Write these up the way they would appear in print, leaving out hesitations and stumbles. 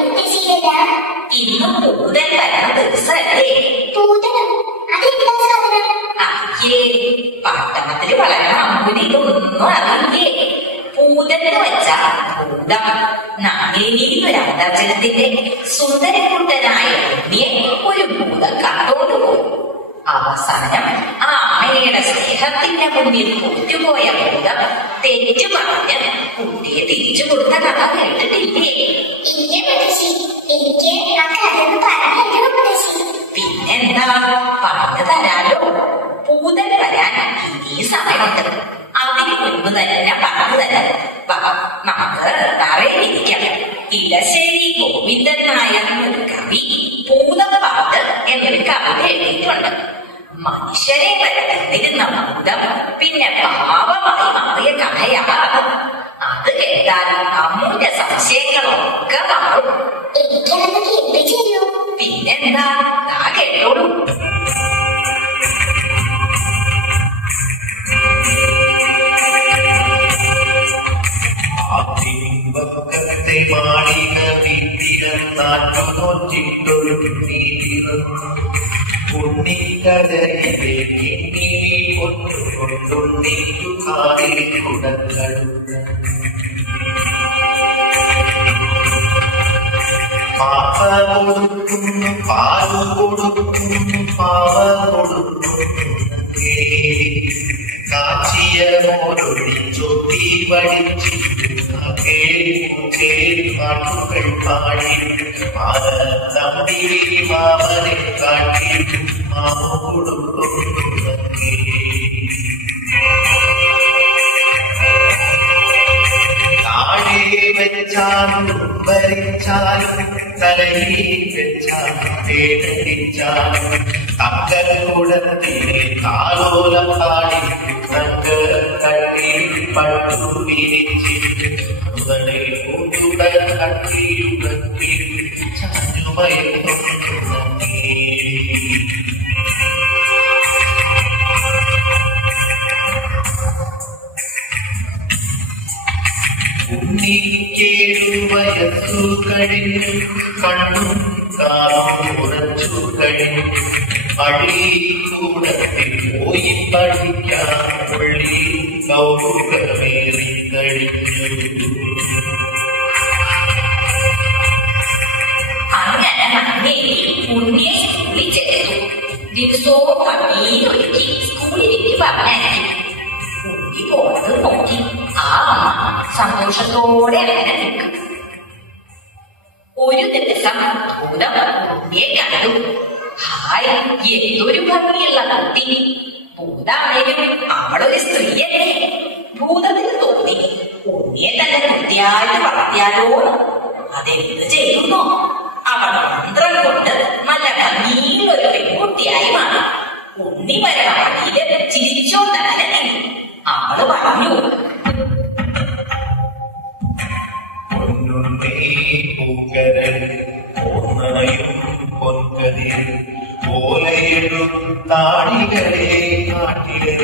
മുത്തശ്ശിയില്ല. ഇന്ന് പൂതൻ വരുന്ന ദിവസമല്ലേ? പൂതനം? അതെന്താ സാധനം? അയ്യേ, പട്ടണത്തില് വളരണ അമ്മുന് ഇതൊന്നും അറിയില്ലേ. പൂതന് വെച്ച ഭൂതം നാഗേനീയൊരു അന്തർജനത്തിന്റെ സുന്ദരകുട്ടനായ ഉണ്ണിയെ ഒരു ഭൂതം കണ്ടോണ്ടുപോയി. അവസാനം ആ അമ്മയുടെ സ്നേഹത്തിന്റെ മുന്നിൽ തോറ്റുപോയ ഭൂതം തെറ്റു പറഞ്ഞ് കുട്ടിയെ തിരിച്ചു കൊടുത്ത കഥ കേട്ടിട്ടില്ലേ? ഇല്ല മുത്തശ്ശി, എനിക്ക് ആ കഥ ഒന്ന് പറഞ്ഞു മുത്തശ്ശി. പിന്നെന്താ, പറഞ്ഞു തരാലോ. പൂതൻ വരാൻ ഇനി സമയമുണ്ട്. അതിനു മുൻപ് തന്നെ പറഞ്ഞു തരാം. നമുക്ക് തറയിലിരിക്കാം. ഇടശ്ശേരി ഗോവിന്ദൻ നായർ എന്നൊരു കവി ഭൂതപ്പാട്ട് എന്നൊരു കവിത എഴുതിയിട്ടുണ്ട്. മനുഷ്യരെ വരുന്ന ഭൂതം പിന്നെ പാവമായി മാറിയ കഥയാണ്. അത് കേട്ടാൽ അമ്മൂന്റെ സംശയങ്ങളൊക്കെ മാറും. എനിക്കതൊന്ന് കേൾപ്പിച്ചു തരൂ. പിന്നെന്താ, കേട്ടോളൂ. ത്തെ മാളിക വീട്ടിലെന്നാറ്റു നോറ്റിട്ടൊരു ഉണ്ണിക്കരയിലെ കിങ്ങിണി കൊണ്ടുകൊണ്ടുണ്ണിക്കു കാതിൽ കുടക്കഴുക പാപ്പ കൊടുക്കുന്നു പാല് കൊടുക്കുന്നു പാവ കൊടുക്കുന്നു കാച്ചിയ മോരൊഴിച്ചൊത്തി വടിച്ചിട്ട് പാട്ടുകൾ പാടി തമ്പിരി മാമനെ കാട്ടി മാമ കൊടുക്കുന്നു. താഴെ വെച്ചാലും ഭരിച്ചാലും തലയിൽ വെച്ചാലും തേടിച്ചാലും തങ്കൽക്കുടത്തിലെ താലോലം പാടി തങ്ക കട്ടി പട്ടു വിരിച്ചിട്ട് അവളെ കൂട്ടുകൾ കട്ടിയുടത്തി ചാഞ്ഞുമയങ്ങി ഉണ്ണിക്കേഴു വയസ്സു കഴിഞ്ഞു കണ്ണും കാലും ഉറച്ചു കഴിഞ്ഞു പള്ളിക്കൂടത്തിൽ പോയി പഠിക്കാൻ പള്ളി കൗതുകമേറി കഴിഞ്ഞു. അങ്ങനെ ഉണ്ണിയെ സ്കൂളിൽ ചേർത്തു. ദിവസവും പള്ളിയിലൊരുക്കി സ്കൂളിലേക്ക് പറഞ്ഞയച്ചു. ഉണ്ണി പോയത് നോക്കി ആ അമ്മ സന്തോഷത്തോടെ അങ്ങനെ നിൽക്കും. ഒരു ദിവസം ഭൂതം ഉണ്ണിയെ കണ്ടു. ഹായ്, എന്തൊരു ഭംഗിയുള്ള കുട്ടി. ഭൂതാണേലും അവളൊരു സ്ത്രീയല്ലേ. ഭൂതത്തിന് തോന്നി ഉണ്ണിയെ തന്നെ വൃത്തിയായിട്ട് വളർത്തിയാലോ. അതെന്ത് ചെയ്യുന്നു? അവൾ മന്ത്രം കൊണ്ട് നല്ല ഭംഗിയിലൊരു പെൺകുട്ടിയായി മാറി. ഉണ്ണി വരണ വഴിയില് ചിരിച്ചോ തന്നെ അവള് പറഞ്ഞു, ഓലയിടും താടികളെ കാട്ടിലെ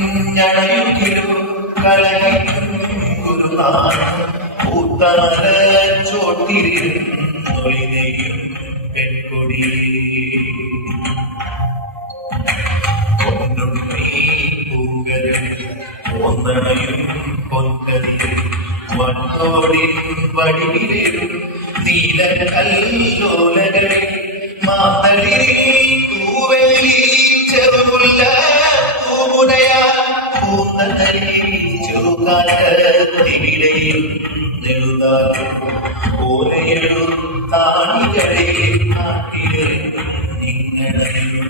കാട്ടിലെറിഞ്ഞടയുകിലും കലകിക്കും ഗുരുനാഥൻ പൂത്താല ചോട്ടിരിയും പെൺകൊടി പൊന്നുണ്ണി പൂങ്കരൻ ഒന്നണയും പൊൻകതിരും മണ്ണോടിൻ വടിവിലും നീലക്കല്ലോലകളിൽ മാതളിൽ തൂവെള്ളി ചെറുമുല്ല പൂമുനയാ പൂന്തലി ചെറുകാറ്റത്തിവിടയും നെടുതാലും ഓലയിലും താണികളെ കാട്ടിലെ നിങ്ങളയും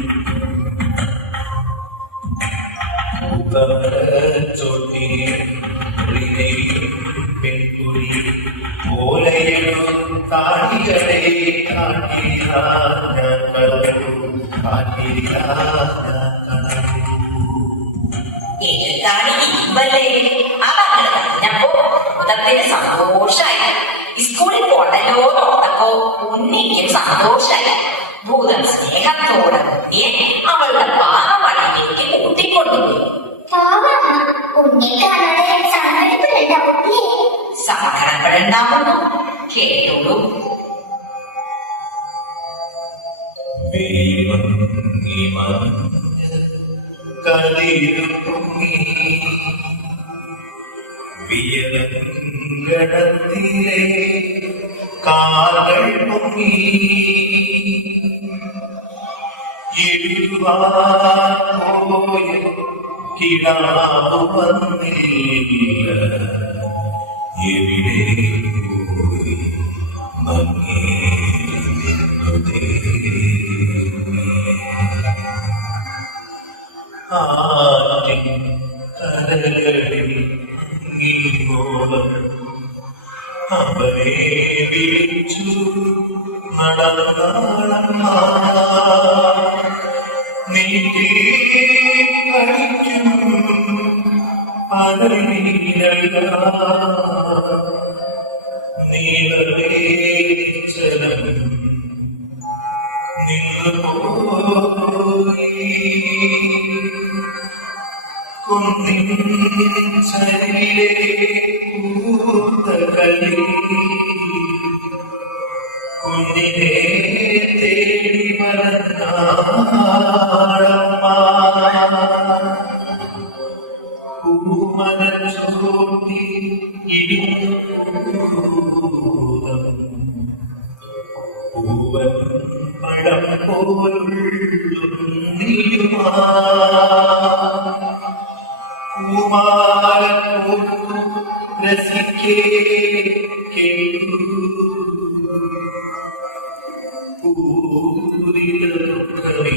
ചോട്ടിയും പെൺകുടി ഓലയിലും താടികളെ സന്തോഷായി. സ്കൂളിൽ പോണ്ടല്ലോ ഓർത്തപ്പോ ഉണ്ണിക്കും സന്തോഷായി. ഭൂതം സ്നേഹത്തോടെ ഉണ്ണിയെ അവളുടെ പാവ വഴിയിലേക്ക് കൂട്ടിക്കൊണ്ടുപോയി. പാവ ഉണ്ണിയെ കാണാൻ പാടുന്നു, കേട്ടോളൂ. വിയർഗടത്തിലെ കാകൾ പൊങ്ങി പോയ കിടാവു വന്നില്ല എവിടെ പോയി മങ്ങേ ആറ്റിൻ കരകളിൽ അവരെ വിളിച്ചു നടന്നാളമ്മ നീട്ടി കളിക്കും അരനീല നീലവേച്ചലം നിന്നുപോയി കുന്നിൻ ചരിയിലെ പൂത്തകളി കുഞ്ഞിനെ തേടി വളർന്നാളമ്മ പൂമനച്ചോട്ടി ഇരുന്നു പൂവൻ പഴം പോലുള്ളുന്നിയുമാ പൂമാല പൂത്തു രസിക്കേ കേട്ടു പൂരിത ദുഃഖമേ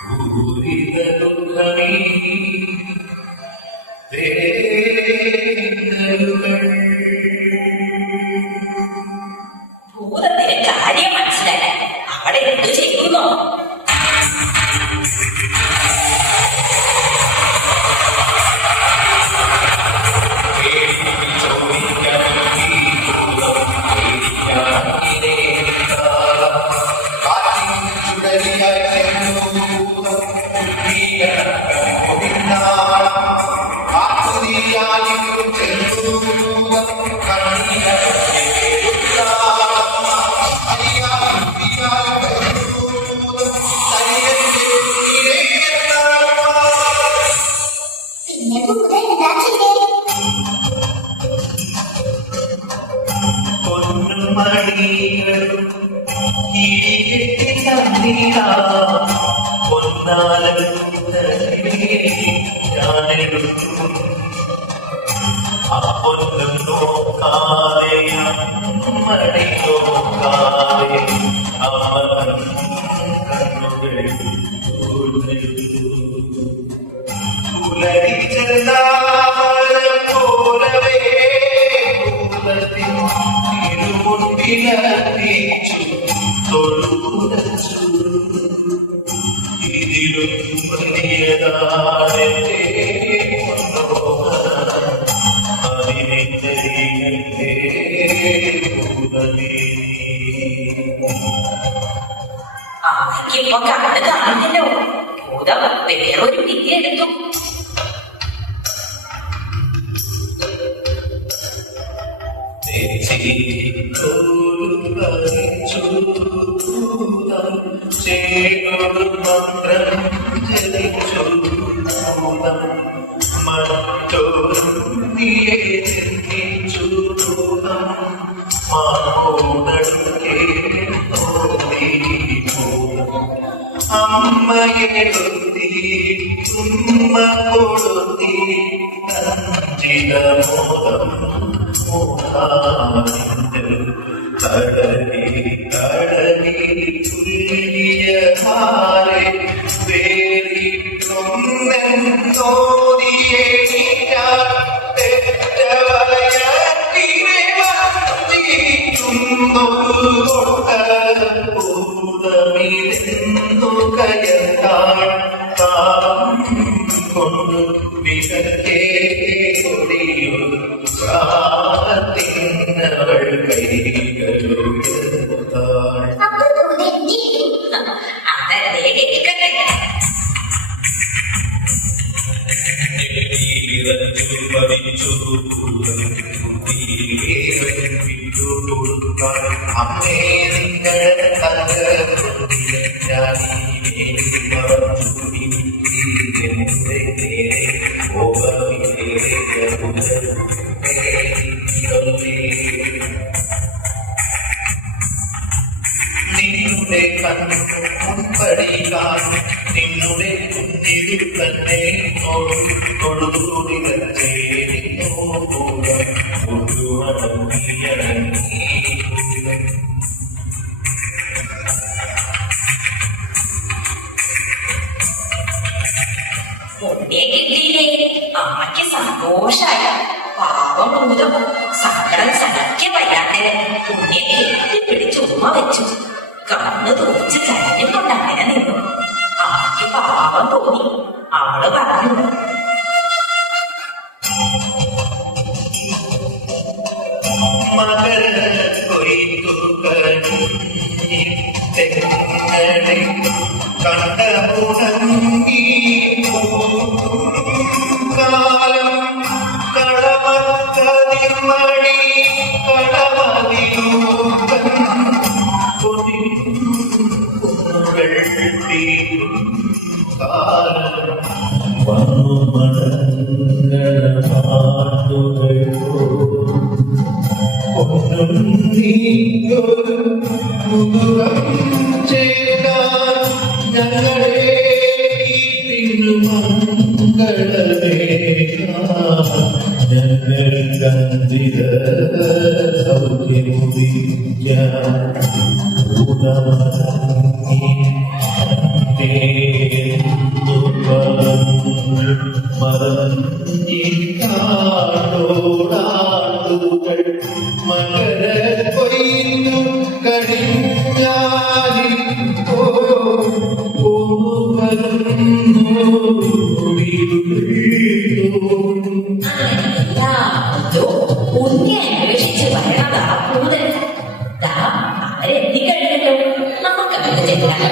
പൂരിത ദുഃഖമേ ഭൂതത്തിന് കാര്യം മനസ്സിലായി. അവിടെ എന്തു ചെയ്യുന്നു? പിന്നെ ഭൂതം എന്താ ചെയ്തേ? പൊന്നുമണികളും കിഴികെട്ടി തന്നിടാ ഞാനെടുത്തു ആ പൊന്നും നോക്കാതെ മണി നോക്കാതെ അവൻ കണ്ണുകൾ പുലരിച്ചെന്നാരം പോലവേ പൂലത്തിൻ തിരുമുട്ടിലർപ്പിച്ചു തൊഴുകുലച്ചു ഇതിലും വലിയതാണെന്റെ അതിനെ തെരിയല്ലേ അമ്മയ്ക്കിപ്പോ കണ്ണ് കാണുന്നില്ലോ. ഭൂതം വേറൊരു വിദ്യ എടുത്തു. മന്ത്രം ജനിച്ചു മറ്റൊന്നിയെ ജനിച്ചു മാടക്കെ അമ്മയെടുത്തി ഉമ്മ കൊടുത്തി അഞ്ചിതമോദം കടലി കടലി പുല്ലിയ മാറെ വേലി തോന്നിയേ കൊണ്ട് വികേ കൊടിയോ സാത്തിനവൾ കൈകളുത്താൾ അപ്പൊ ഭൂതം എന്ത് ചെയ്തു? അതല്ലേ കേൾക്കട്ടെ. അമ്മേ നിങ്ങളെ നിന്നുടെ കൺപടിക്കാൻ നിന്നുടെ കുഞ്ഞിൽ തന്നെ തൊടുതൂടി ചേരുന്നു പൊന്നെ കിട്ടിയില്ലേ? അമ്മയ്ക്ക് സന്തോഷായി. പാവം ഭൂതം സങ്കടം സഹിക്കാൻ വയ്യാതെ ഉന്നെ കെട്ടിപ്പിടിച്ച് ഉമ്മ വെച്ചു. കണ്ണ് തുറച്ച് കരഞ്ഞും കൊണ്ട് അങ്ങനെ നിന്നു. അമ്മയ്ക്ക് പാവം തോന്നി. അവള് പറഞ്ഞു, മകര കൊയ്ത്തു കഞ്ഞി തെങ്ങണി കണ്ട ഉണങ്ങി കാലം കടമക്കതിർമണി കടമതിലൂക്കൻ പൊതികൾ കാലം വന്നു ഞങ്ങളെ ഞങ്ങൾ കന്ദിര മറഞ്ഞിക്കാടോടാടുകൾ മകര കൊയ്തു കഴിഞ്ഞാലി ഉന്നെ അന്വേഷിച്ച് വരണതാ ഭൂതൻ. അവരെത്തിക്കഴിഞ്ഞല്ലോ. നമുക്ക് അങ്ങനെ ചെല്ലാം.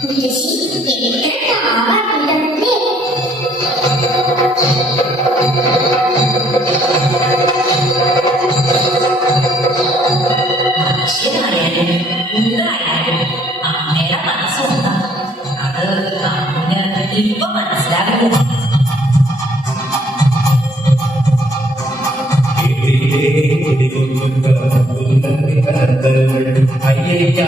മുത്തശ്ശി എത്ര പാവാണല്ലേ. മനുഷ്യനായാലും ഉണ്ടായാലും അമ്മയുടെ മനസ്സുണ്ട. അത് അമ്മന് ഇപ്പൊ മനസ്സിലാകുന്നു. അയ്യ